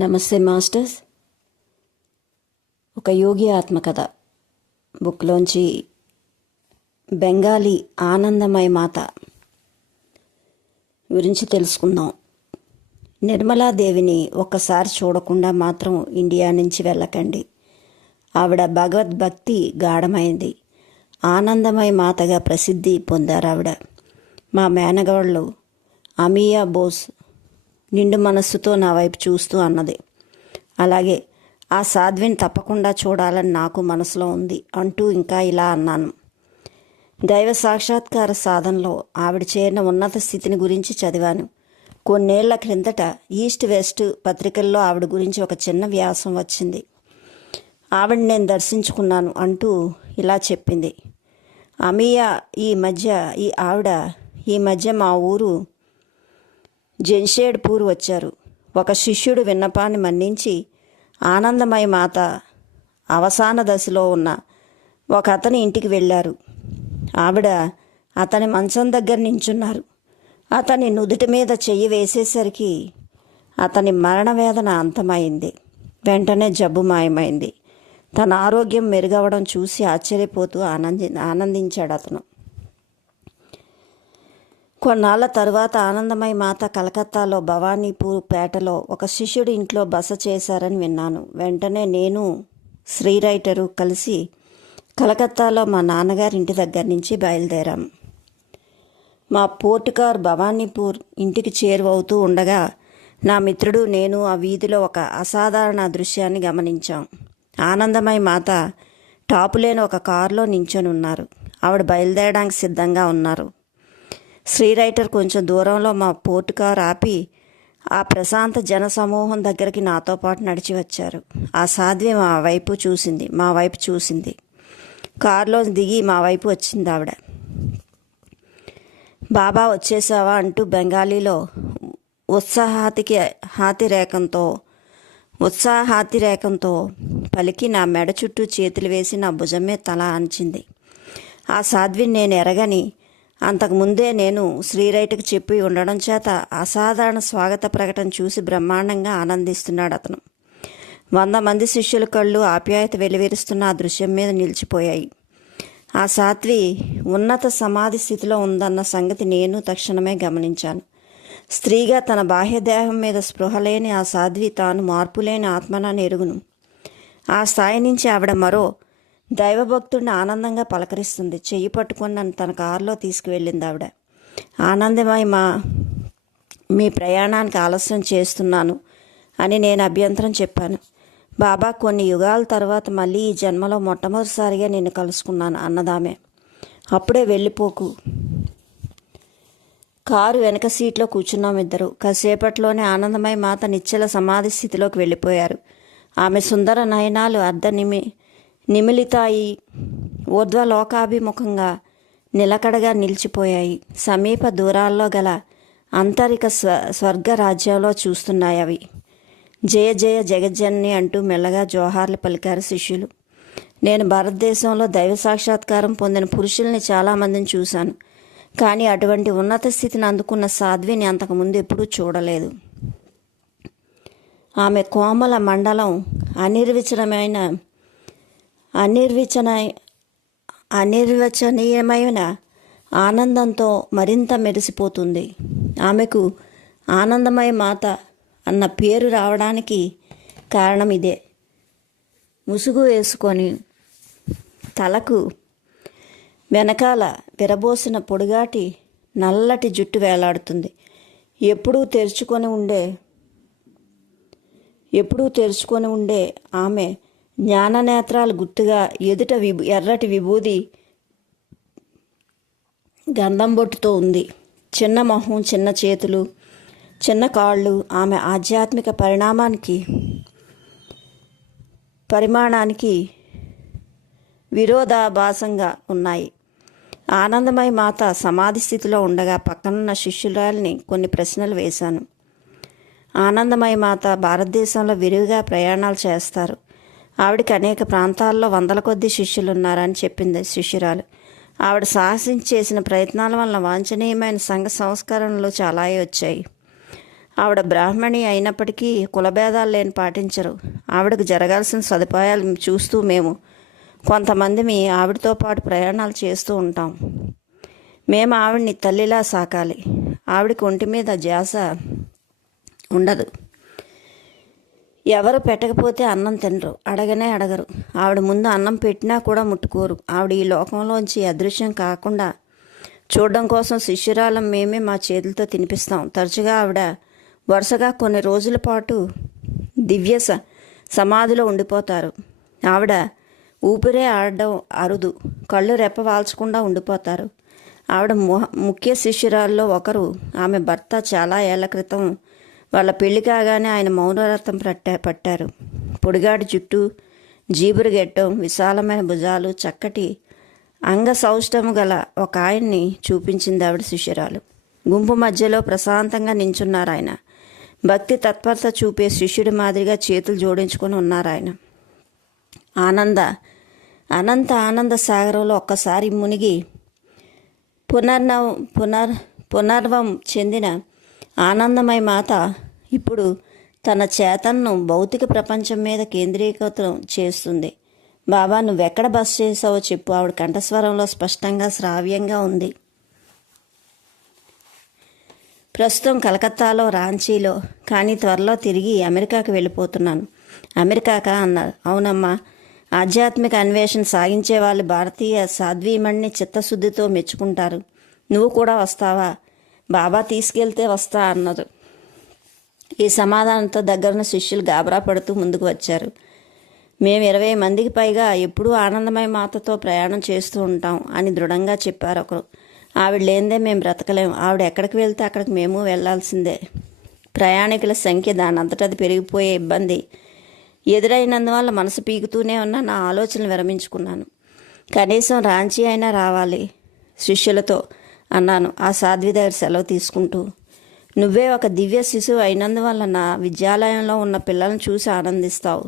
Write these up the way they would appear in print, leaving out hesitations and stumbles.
నమస్తే మాస్టర్స్. ఒక యోగి ఆత్మకథ బుక్లోంచి బెంగాలీ ఆనందమయ మాత గురించి తెలుసుకుందాం. నిర్మలాదేవిని ఒక్కసారి చూడకుండా మాత్రం ఇండియా నుంచి వెళ్ళకండి. ఆవిడ భగవద్భక్తి గాఢమైంది. ఆనందమయ మాతగా ప్రసిద్ధి పొందారు ఆవిడ. మా మేనగవాళ్ళు అమియా బోస్ నిండు మనస్సుతో నా వైపు చూస్తూ అన్నది. అలాగే ఆ సాధ్విని తప్పకుండా చూడాలని నాకు మనసులో ఉంది అంటూ ఇంకా ఇలా అన్నాను. దైవ సాక్షాత్కార సాధనలో ఆవిడ చేరిన ఉన్నత స్థితిని గురించి చదివాను. కొన్నేళ్ల క్రిందట ఈస్ట్ వెస్ట్ పత్రికల్లో ఆవిడ గురించి ఒక చిన్న వ్యాసం వచ్చింది. ఆవిడ నేను దర్శించుకున్నాను అంటూ ఇలా చెప్పింది. అమియా ఈ మధ్య మా ఊరు జెన్షేడ్పూర్ వచ్చారు. ఒక శిష్యుడు విన్నపాన్ని మన్నించి ఆనందమయ మాత అవసాన దశలో ఉన్న ఒక అతని ఇంటికి వెళ్ళారు. ఆవిడ అతని మంచం దగ్గర నించున్నారు. అతని నుదుటి మీద చెయ్యి వేసేసరికి అతని మరణవేదన అంతమైంది. వెంటనే జబ్బు మాయమైంది. తన ఆరోగ్యం మెరుగవడం చూసి ఆశ్చర్యపోతూ ఆనందించాడు అతను. కొన్నాళ్ల తరువాత ఆనందమయ మాత కలకత్తాలో భవానీపూర్ పేటలో ఒక శిష్యుడి ఇంట్లో బస చేశారని విన్నాను. వెంటనే నేను శ్రీ రైటరు కలిసి కలకత్తాలో మా నాన్నగారి ఇంటి దగ్గర నుంచి బయలుదేరాం. మా పోర్టు కారు భవానీపూర్ ఇంటికి చేరువవుతూ ఉండగా నా మిత్రుడు నేను ఆ వీధిలో ఒక అసాధారణ దృశ్యాన్ని గమనించాం. ఆనందమయ మాత టాపులేని ఒక కారులో నించొని ఉన్నారు. ఆవిడ బయలుదేరడానికి సిద్ధంగా ఉన్నారు. శ్రీ రైటర్ కొంచెం దూరంలో మా పోర్టు కారు ఆపి ఆ ప్రశాంత జన సమూహం దగ్గరికి నాతో పాటు నడిచి వచ్చారు. ఆ సాధ్వి మా వైపు చూసింది. కారులో దిగి మా వైపు వచ్చింది ఆవిడ. బాబా వచ్చేసావా అంటూ బెంగాలీలో ఉత్సాహాతిరేకంతో పలికి నా మెడ చుట్టూ చేతులు వేసి నా భుజం మీద తల అంచింది. ఆ సాధ్విని నేను ఎరగని అంతకుముందే నేను శ్రీరైట్కి చెప్పి ఉండడం చేత అసాధారణ స్వాగత ప్రకటన చూసి బ్రహ్మాండంగా ఆనందిస్తున్నాడు అతను. 100 మంది శిష్యుల కళ్ళు ఆప్యాయత వెలువరిస్తున్న ఆ దృశ్యం మీద నిలిచిపోయాయి. ఆ సాధ్వి ఉన్నత సమాధి స్థితిలో ఉందన్న సంగతి నేను తక్షణమే గమనించాను. స్త్రీగా తన బాహ్యదేహం మీద స్పృహ లేని ఆ సాధ్వి తాను మార్పులేని ఆత్మనాన్ని ఎరుగును. ఆ స్థాయి నుంచి ఆవిడ మరో దైవభక్తుడిని ఆనందంగా పలకరిస్తుంది. చెయ్యి పట్టుకొని నన్ను తన కారులో తీసుకువెళ్ళింది ఆవిడ. ఆనందమై మీ ప్రయాణానికి ఆలస్యం చేస్తున్నాను అని నేను అభ్యంతరం చెప్పాను. బాబా కొన్ని యుగాల తర్వాత మళ్ళీ ఈ జన్మలో మొట్టమొదటిసారిగా నిన్ను కలుసుకున్నాను అన్నదామే. అప్పుడే వెళ్ళిపోకు. కారు వెనక సీట్లో కూర్చున్నాం ఇద్దరు. కాసేపట్లోనే ఆనందమయ మాత నిశ్చల సమాధి స్థితిలోకి వెళ్ళిపోయారు. ఆమె సుందర నయనాలు నిమిలితాయి, ఊర్ధ్వలోకాభిముఖంగా నిలకడగా నిలిచిపోయాయి. సమీప దూరాల్లో గల అంతరిక స్వర్గ రాజ్యంలో చూస్తున్నాయి అవి. జయ జయ జగజ్జనని అంటూ మెల్లగా జోహార్లు పలికారు శిష్యులు. నేను భారతదేశంలో దైవ సాక్షాత్కారం పొందిన పురుషుల్ని చాలామందిని చూశాను. కానీ అటువంటి ఉన్నత స్థితిని అందుకున్న సాధ్విని అంతకుముందు ఎప్పుడూ చూడలేదు. ఆమె కోమల మండలం అనిర్వచనీయమైన ఆనందంతో మరింత మెరిసిపోతుంది. ఆమెకు ఆనందమయ మాత అన్న పేరు రావడానికి కారణం ఇదే. ముసుగు వేసుకొని తలకు వెనకాల విరబోసిన పొడుగాటి నల్లటి జుట్టు వేలాడుతుంది. ఎప్పుడూ తెరుచుకొని ఉండే ఆమె జ్ఞాననేత్రాలు గుర్తుగా ఎదుట ఎర్రటి విభూది గంధం బొట్టుతో ఉంది. చిన్న మొహం, చిన్న చేతులు, చిన్న కాళ్ళు ఆమె ఆధ్యాత్మిక పరిమాణానికి విరోధాభాసంగా ఉన్నాయి. ఆనందమయ మాత సమాధి స్థితిలో ఉండగా పక్కనున్న శిష్యురాల్ని కొన్ని ప్రశ్నలు వేశాను. ఆనందమయ మాత భారతదేశంలో విరివిగా ప్రయాణాలు చేస్తారు. ఆవిడకి అనేక ప్రాంతాల్లో 100 కొద్దీ శిష్యులున్నారని చెప్పింది శిష్యురాలు. ఆవిడ సాహసించి చేసిన ప్రయత్నాల వలన వాంఛనీయమైన సంఘ సంస్కరణలు చాలా వచ్చాయి. ఆవిడ బ్రాహ్మణి అయినప్పటికీ కులభేదాలు లేని పాటించరు. ఆవిడకు జరగాల్సిన సదుపాయాలు చూస్తూ మేము కొంతమంది ఆవిడతో పాటు ప్రయాణాలు చేస్తూ ఉంటాం. మేము ఆవిడ్ని తల్లిలా సాకాలి. ఆవిడకి ఒంటి మీద ధ్యాస ఉండదు. ఎవరు పెట్టకపోతే అన్నం తినరు, అడగనే అడగరు. ఆవిడ ముందు అన్నం పెట్టినా కూడా ముట్టుకోరు. ఆవిడ ఈ లోకంలోంచి అదృశ్యం కాకుండా చూడడం కోసం శిష్యురాలం మేమే మా చేతులతో తినిపిస్తాం. తరచుగా ఆవిడ వరుసగా కొన్ని రోజుల పాటు దివ్య సమాధిలో ఉండిపోతారు. ఆవిడ ఊపిరే ఆడడం అరుదు, కళ్ళు రెప్పవాల్చకుండా ఉండిపోతారు. ఆవిడ ముఖ్య శిష్యురాల్లో ఒకరు. ఆమె భర్త చాలా ఏళ్ల క్రితం వాళ్ళ పెళ్లి కాగానే ఆయన మౌనవ్రతం పట్టారు. పొడిగాటి జుట్టు, జీబురు గెట్టం, విశాలమైన భుజాలు, చక్కటి అంగసౌష్టము గల ఒక ఆయన్ని చూపించింది ఆవిడ శిష్యురాలు. గుంపు మధ్యలో ప్రశాంతంగా నించున్నారు ఆయన. భక్తి తత్పరత చూపే శిష్యుడి మాదిరిగా చేతులు జోడించుకొని ఉన్నారు ఆయన. అనంత ఆనంద సాగరంలో ఒక్కసారి మునిగి పునర్వం చెందిన ఆనందమయ మాత ఇప్పుడు తన చేతనను భౌతిక ప్రపంచం మీద కేంద్రీకృతం చేస్తుంది. బాబా, నువ్వెక్కడ బస చేసావో చెప్పు. ఆవిడ కంఠస్వరంలో స్పష్టంగా శ్రావ్యంగా ఉంది. ప్రస్తుతం కలకత్తాలో, రాంచీలో, కానీ త్వరలో తిరిగి అమెరికాకు వెళ్ళిపోతున్నాను. అమెరికాకా అన్నారు. అవునమ్మా, ఆధ్యాత్మిక అన్వేషణ సాగించే వాళ్ళు భారతీయ సాధ్వీమణిని చిత్తశుద్ధితో మెచ్చుకుంటారు. నువ్వు కూడా వస్తావా? బాబా తీసుకెళ్తే వస్తా అన్నారు. ఈ సమాధానంతో దగ్గరున్న శిష్యులు గాబరా పడుతూ ముందుకు వచ్చారు. మేము 20 మందికి పైగా ఎప్పుడూ ఆనందమయ మాతతో ప్రయాణం చేస్తూ ఉంటాం అని దృఢంగా చెప్పారు ఒకరు. ఆవిడ లేనిదే మేము బ్రతకలేము. ఆవిడ ఎక్కడికి వెళ్తే అక్కడికి మేము వెళ్లాల్సిందే. ప్రయాణికుల సంఖ్య దానంతటది పెరిగిపోయే ఇబ్బంది ఎదురైనందువల్ల మనసు పీకుతూనే ఉన్న నా ఆలోచనలు విరమించుకున్నాను. కనీసం రాంచీ అయినా రావాలి శిష్యులతో అన్నాను ఆ సాధ్వి దగ్గర సెలవు తీసుకుంటూ. నువ్వే ఒక దివ్య శిశువు అయినందువల్ల నా విద్యాలయంలో ఉన్న పిల్లలను చూసి ఆనందిస్తావు.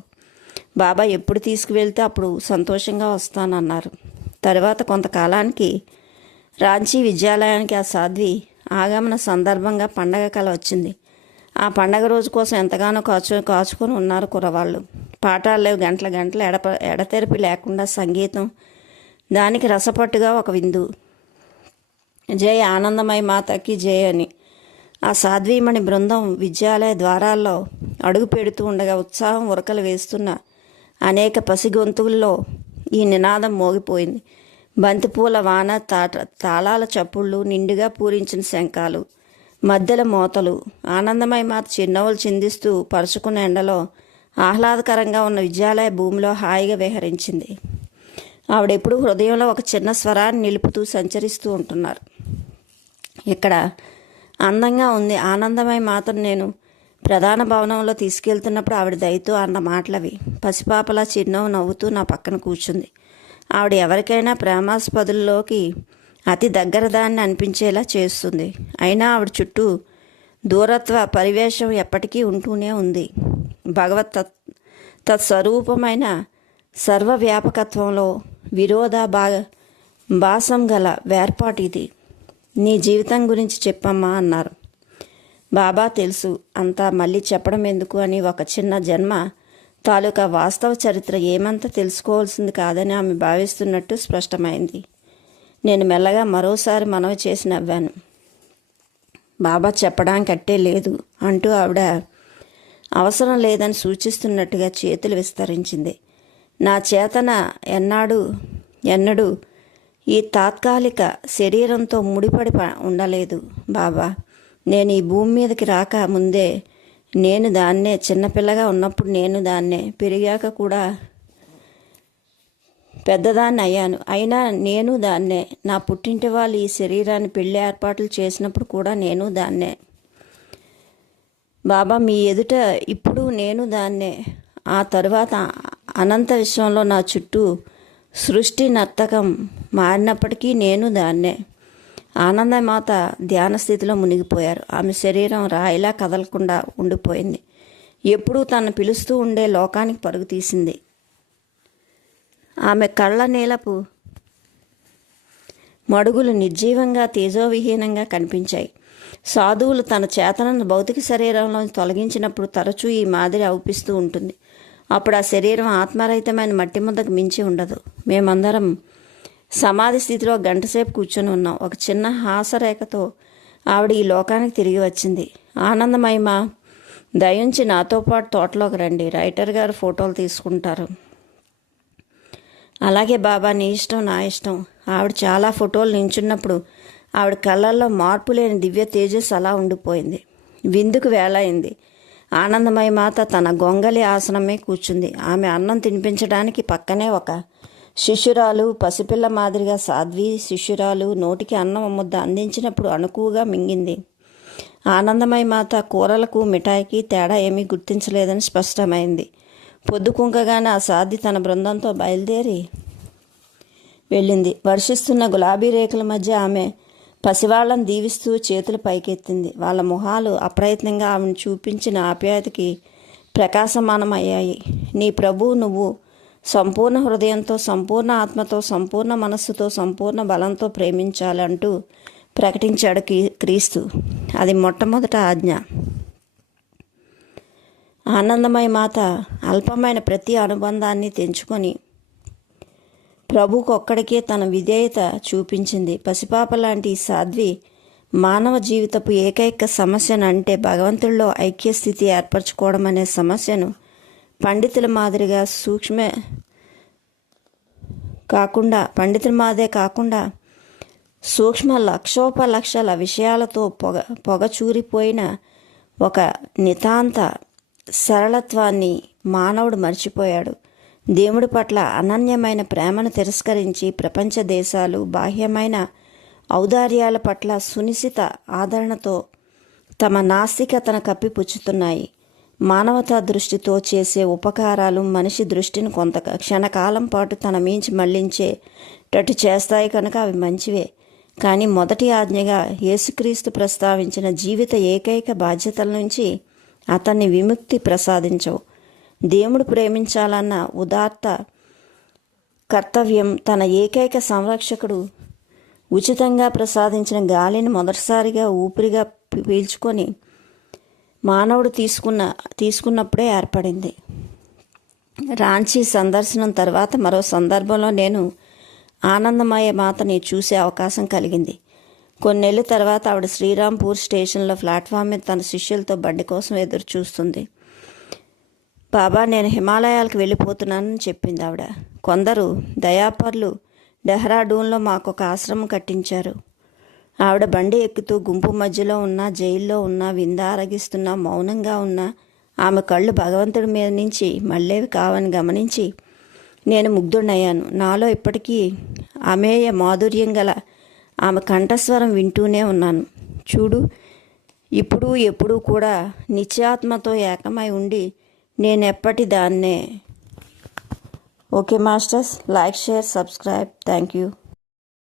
బాబా ఎప్పుడు తీసుకువెళ్తే అప్పుడు సంతోషంగా వస్తానన్నారు. తర్వాత కొంతకాలానికి రాంచీ విద్యాలయానికి ఆ సాధ్వి ఆగమన సందర్భంగా పండగ కల వచ్చింది. ఆ పండగ రోజు కోసం ఎంతగానో కాచుకొని ఉన్నారు కుర్రవాళ్ళు. పాఠాలు లేవు, గంటల ఎడతెరిపి లేకుండా సంగీతం, దానికి రసపట్టుగా ఒక విందు. జై ఆనందమయ మాతకి జై అని ఆ సాధ్వీమణి బృందం విద్యాలయ ద్వారాల్లో అడుగు పెడుతూ ఉండగా ఉత్సాహం ఉరకలు వేస్తున్న అనేక పసిగొంతుల్లో ఈ నినాదం మోగిపోయింది. బంతిపూల వాన, తాళాల చప్పుళ్ళు, నిండుగా పూరించిన శంఖాలు, మధ్యల మోతలు. ఆనందమయ మాత చిరునవ్వులు చిందిస్తూ పరుచుకున్న ఎండలో ఆహ్లాదకరంగా ఉన్న విద్యాలయ భూమిలో హాయిగా విహరించింది. ఆవిడెప్పుడు హృదయంలో ఒక చిన్న స్వరాన్ని నిలుపుతూ సంచరిస్తూ ఉంటున్నారు. ఇక్కడ అందంగా ఉంది. ఆనందమయ మాతను నేను ప్రధాన భవనంలో తీసుకెళ్తున్నప్పుడు ఆవిడ దయతో అన్న మాటలవి. పసిపాపలా చిరునవ్వు నవ్వుతూ నా పక్కన కూర్చుంది. ఆవిడ ఎవరికైనా ప్రేమాస్పదుల్లోకి అతి దగ్గర దాన్ని అనిపించేలా చేస్తుంది. అయినా ఆవిడ చుట్టూ దూరత్వ పరివేషం ఎప్పటికీ ఉంటూనే ఉంది. భగవత్ తత్స్వరూపమైన సర్వవ్యాపకత్వంలో విరోధ భాసం గల వేర్పాటు ఇది. నీ జీవితం గురించి చెప్పమ్మా అన్నారు. బాబా తెలుసు, అంతా మళ్ళీ చెప్పడం ఎందుకు అని ఒక చిన్న జన్మ తాలూకా వాస్తవ చరిత్ర ఏమంతా తెలుసుకోవాల్సింది కాదని ఆమె భావిస్తున్నట్టు స్పష్టమైంది. నేను మెల్లగా మరోసారి మనవి చేసి నవ్వాను. బాబా చెప్పడానికి అట్టే లేదు అంటూ ఆవిడ అవసరం లేదని సూచిస్తున్నట్టుగా చేతులు విస్తరించింది. నా చేతన ఎన్నడూ ఈ తాత్కాలిక శరీరంతో ముడిపడి ఉండలేదు బాబా. నేను ఈ భూమి మీదకి రాక ముందే నేను దాన్నే, చిన్నపిల్లగా ఉన్నప్పుడు నేను దాన్నే, పెరిగాక కూడా పెద్దదాన్ని అయ్యాను. అయినా నేను దాన్నే. నా పుట్టింటి వాళ్ళు ఈ శరీరాన్ని పెళ్లి ఏర్పాట్లు చేసినప్పుడు కూడా నేను దాన్నే బాబా. మీ ఎదుట ఇప్పుడు నేను దాన్నే. ఆ తరువాత అనంత విశ్వంలో నా చుట్టూ సృష్టి నర్తకం మారినప్పటికీ నేను దాన్నే. ఆనందమాత ధ్యాన స్థితిలో మునిగిపోయారు. ఆమె శరీరం రాయిలా కదలకుండా ఉండిపోయింది. ఎప్పుడూ తను పిలుస్తూ ఉండే లోకానికి పరుగు తీసింది. ఆమె కళ్ళ నీలపు మడుగులు నిర్జీవంగా తేజోవిహీనంగా కనిపించాయి. సాధువులు తన చేతనను భౌతిక శరీరంలో తొలగించినప్పుడు తరచూ ఈ మాదిరి అవుపిస్తూ ఉంటుంది. అప్పుడు ఆ శరీరం ఆత్మరహితమైన మట్టి ముద్దకు మించి ఉండదు. మేమందరం సమాధి స్థితిలో గంటసేపు కూర్చొని ఉన్నాం. ఒక చిన్న హాసరేఖతో ఆవిడ ఈ లోకానికి తిరిగి వచ్చింది. ఆనందమయమా, దయించి నాతో పాటు తోటలోకి రండి, రైటర్ గారు ఫోటోలు తీసుకుంటారు. అలాగే బాబా, నీ ఇష్టం నా ఇష్టం. ఆవిడ చాలా ఫోటోలు నించున్నప్పుడు ఆవిడ కళ్ళల్లో మార్పు లేని దివ్య తేజస్సు అలా ఉండిపోయింది. విందుకు వేళయింది. ఆనందమయ మాత తన గొంగలి ఆసనమే కూర్చుంది. ఆమె అన్నం తినిపించడానికి పక్కనే ఒక శిష్యురాలు, పసిపిల్ల మాదిరిగా సాధ్వి శిష్యురాలు నోటికి అన్నం ముద్ద అందించినప్పుడు అణుకువగా మింగింది. ఆనందమయ మాత కూరలకు మిఠాయికి తేడా ఏమీ గుర్తించలేదని స్పష్టమైంది. పొద్దుకుంకగానే ఆ సాధ్వి తన బృందంతో బయలుదేరి వెళ్ళింది. వర్షిస్తున్న గులాబీ రేకుల మధ్య ఆమె పసివాళ్లను దీవిస్తూ చేతులు పైకెత్తింది. వాళ్ళ మొహాలు అప్రయత్నంగా ఆమెను చూపించిన ఆప్యాయతకి ప్రకాశమానమయ్యాయి. నీ ప్రభువు నువ్వు సంపూర్ణ హృదయంతో, సంపూర్ణ ఆత్మతో, సంపూర్ణ మనస్సుతో, సంపూర్ణ బలంతో ప్రేమించాలంటూ ప్రకటించాడు క్రీస్తు. అది మొట్టమొదట ఆజ్ఞ. ఆనందమయ మాత అల్పమైన ప్రతి అనుబంధాన్ని తెంచుకొని ప్రభువుకు ఒక్కడికే తన విధేయత చూపించింది. పసిపాప లాంటి ఈ సాధ్వి మానవ జీవితపు ఏకైక సమస్యను, అంటే భగవంతుడిలో ఐక్యస్థితి ఏర్పరచుకోవడం అనే సమస్యను పండితుల మాదిరిగా కాకుండా సూక్ష్మ లక్షోపలక్షల విషయాలతో పొగచూరిపోయిన ఒక నితాంత సరళత్వాన్ని మానవుడు మర్చిపోయాడు. దేవుడి పట్ల అనన్యమైన ప్రేమను తిరస్కరించి ప్రపంచ దేశాలు బాహ్యమైన ఔదార్యాల పట్ల సునిశిత ఆదరణతో తమ నాస్తికతను కప్పిపుచ్చుతున్నాయి. మానవతా దృష్టితో చేసే ఉపకారాలు మనిషి దృష్టిని కొంత క్షణకాలం పాటు తన మించి మళ్లించేటట్టు చేస్తాయి కనుక అవి మంచివే. కానీ మొదటి ఆజ్ఞగా యేసుక్రీస్తు ప్రస్తావించిన జీవిత ఏకైక బాధ్యతల నుంచి అతన్ని విముక్తి ప్రసాదించవు. దేవుడు ప్రేమించాలన్న ఉదాత్త కర్తవ్యం తన ఏకైక సంరక్షకుడు ఉచితంగా ప్రసాదించిన గాలిని మొదటిసారిగా ఊపిరిగా పీల్చుకొని మానవుడు తీసుకున్నప్పుడే ఏర్పడింది. రాంచీ సందర్శనం తర్వాత మరో సందర్భంలో నేను ఆనందమయ మాతని చూసే అవకాశం కలిగింది. కొన్నేళ్ల తర్వాత ఆవిడ శ్రీరాంపూర్ స్టేషన్లో ప్లాట్ఫామ్ మీద తన శిష్యులతో బండి కోసం ఎదురు చూస్తుంది. బాబా, నేను హిమాలయాలకు వెళ్ళిపోతున్నానని చెప్పింది ఆవిడ. కొందరు దయాపర్లు డెహ్రాడూన్లో మాకొక ఆశ్రమం కట్టించారు. ఆవిడ బండి ఎక్కుతూ గుంపు మధ్యలో ఉన్నా, జైల్లో ఉన్నా, విందారగిస్తున్నా, మౌనంగా ఉన్నా ఆమె కళ్ళు భగవంతుడి మీద నుంచి మళ్ళేవి కావని గమనించి నేను ముగ్ధుడయ్యాను. నాలో ఇప్పటికీ అమేయ మాధుర్యం గల ఆమె కంఠస్వరం వింటూనే ఉన్నాను. చూడు, ఇప్పుడు ఎప్పుడూ కూడా నిత్యాత్మతో ఏకమై ఉండి నేనెప్పటి దాన్నే. Okay masters, like, share, subscribe. Thank you.